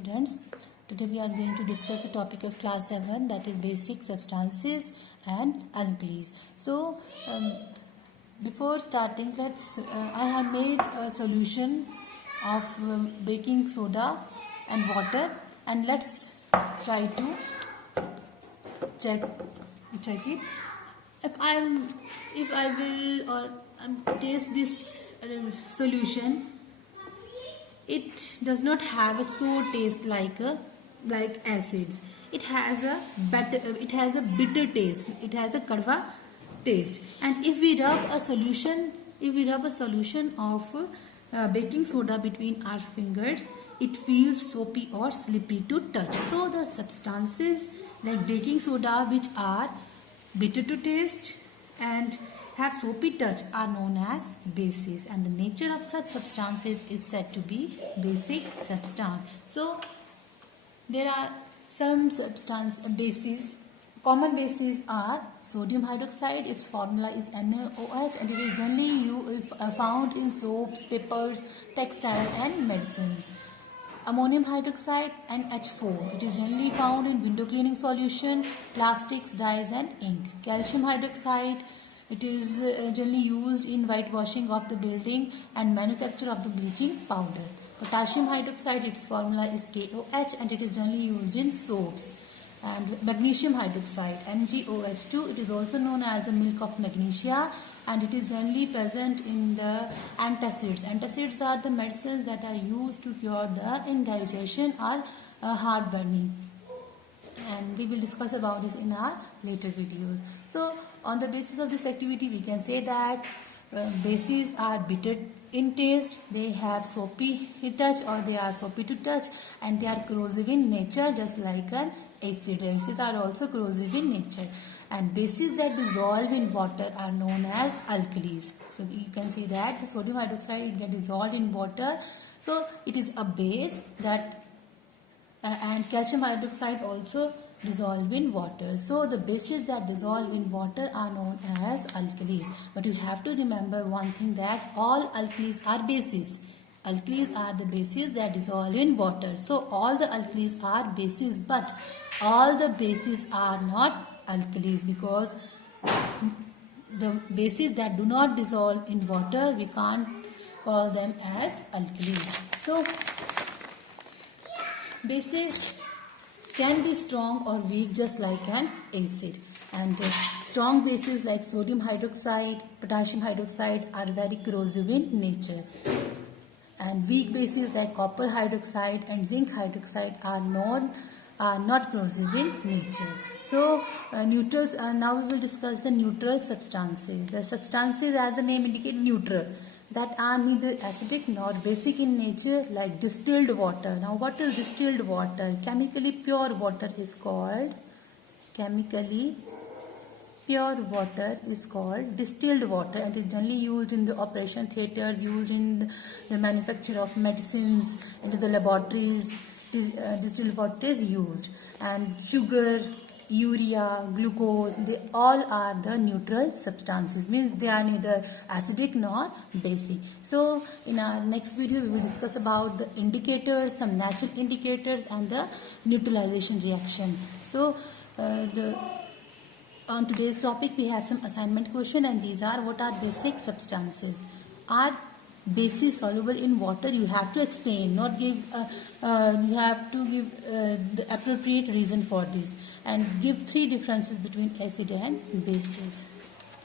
Students, today we are going to discuss the topic of class 7, that is basic substances and alkalis. So before starting, I have made a solution of baking soda and water, and let's try to check it. If I will taste this solution, it does not have a sour taste like acids. It has a bitter taste. It has a kadwa taste. And if we rub a solution of baking soda between our fingers, it feels soapy or slippery to touch. So the substances like baking soda, which are bitter to taste and have soapy touch, are known as bases, and the nature of such substances is said to be basic substance. So there are some bases. Common bases are sodium hydroxide. Its formula is NaOH, and it is generally found in soaps, papers, textile and medicines. Ammonium hydroxide, NH4. It is generally found in window cleaning solution, plastics, dyes and ink. Calcium hydroxide. It is generally used in whitewashing of the building and manufacture of the bleaching powder. Potassium hydroxide, its formula is KOH, and it is generally used in soaps. And magnesium hydroxide, MgOH2, it is also known as the milk of magnesia, and it is generally present in the antacids. Antacids are the medicines that are used to cure the indigestion or heartburning. And we will discuss about this in our later videos. So on the basis of this activity, we can say that bases are bitter in taste, they have soapy touch or they are soapy to touch, and they are corrosive in nature just like an acid. Acids are also corrosive in nature, and bases that dissolve in water are known as alkalis. So you can see that the sodium hydroxide, it gets dissolved in water, so it is a base that and calcium hydroxide also dissolve in water. So the bases that dissolve in water are known as alkalis. But you have to remember one thing, that all alkalis are bases. Alkalis are the bases that dissolve in water. So all the alkalis are bases, but all the bases are not alkalis, because the bases that do not dissolve in water, we can't call them as alkalis. So bases can be strong or weak just like an acid, and strong bases like sodium hydroxide, potassium hydroxide are very corrosive in nature, and weak bases like copper hydroxide and zinc hydroxide are not corrosive in nature. So neutrals, now we will discuss the neutral substances. The substances, as the name indicates, neutral, that are neither acidic nor basic in nature, like distilled water. Now what is distilled water? Chemically pure water is called distilled water, and is generally used in the operation theatres, used in the manufacture of medicines, into the laboratories. Distilled water is used, and sugar, urea, glucose, they all are the neutral substances, means they are neither acidic nor basic. So in our next video we will discuss about the indicators, some natural indicators, and the neutralization reaction. So on today's topic we have some assignment question, and these are: what are basic substances? Are bases soluble in water? You have to explain, not give you have to give the appropriate reason for this, and give 3 differences between acid and bases.